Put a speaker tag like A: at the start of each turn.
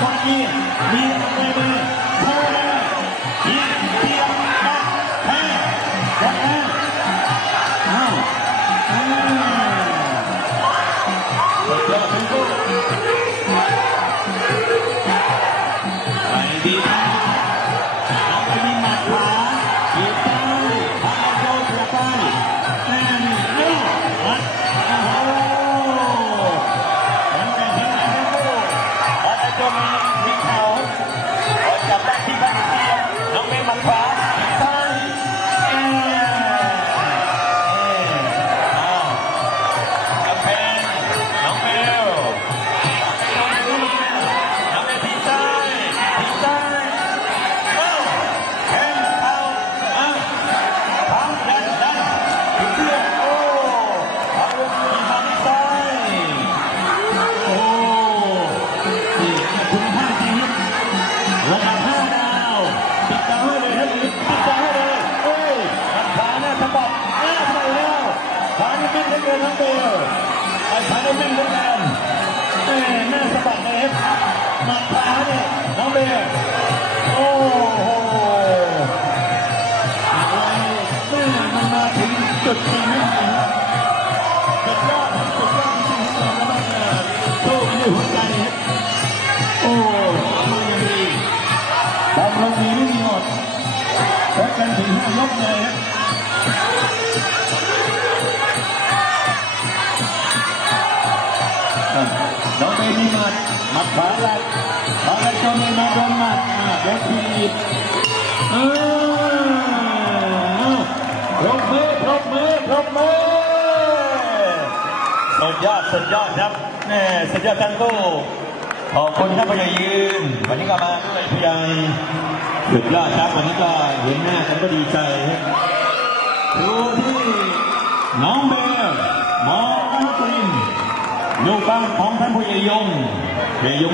A: คนนี้มีอะไรบ้างเท่าไหร่ยิงเดียวมาแพ้ยังไงอ้าวอ้าวสุดยอดทั้งคู่ไปดี อ เป็นเหลือทั้งเบลไอ้ขานี่เป็นเหลือเกินแม่หน้าสะบัดเลยหมัดขาเนี่ยน้องเบลโอ้โหแม่มันมาถึงจุดชีวิตนะครับสุดยอดสุดยอดจริงๆครับแล้วมันโชคดีหัวใจโอ้มือยังดีดำลงดีไม่มีหมดแพ้กันถึงห้ายกเลยครับ มีหมัดหมัดขวาหลักมาแล้วจนเลยมาโดนหมัดอะโดนทีบอ้าวปรบมือปรบมือปรบมือสุดยอดสุดยอดครับแม่สุดยอดทั้งคู่ขอบคุณครับพยายืนวันนี้ก็มาด้วยพยายสุดยอดครับวันนี้ก็เห็นหน้ากันก็ดีใจครับดูที่น้องเบลมออันตริน ลูกบ้านของท่านผู้ใหญ่ยงเบยยง